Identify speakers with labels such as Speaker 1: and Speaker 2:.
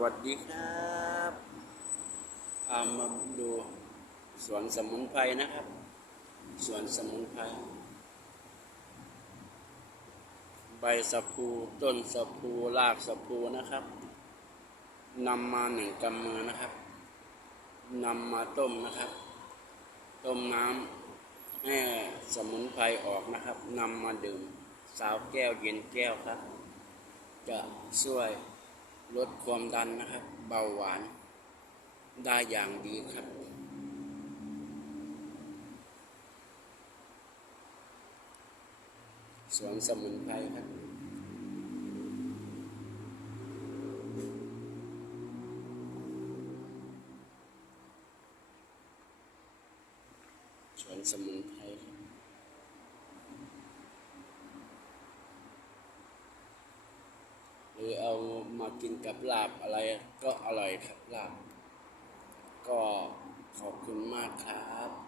Speaker 1: วัสดีครับพามาดูสวนสมุนไพรนะครับ สวนสมุนไพร ใบสะพูต้นสะพูรากสะพูนะครับนำมาหนึ่งกำมือนะครับนำมาต้มนะครับ ต้มน้ำให้สมุนไพรออกนะครับนำมาดื่มสาวแก้วเย็นแก้วครับ จะช่วย ลดความดันนะครับ เบาหวานได้อย่างดีครับ สวนสมุนไพรครับสวนสมุนไพรครับ รือเอามากินกับลาบอะไรก็อร่อยครับลาบ ก็ขอบคุณมากครับ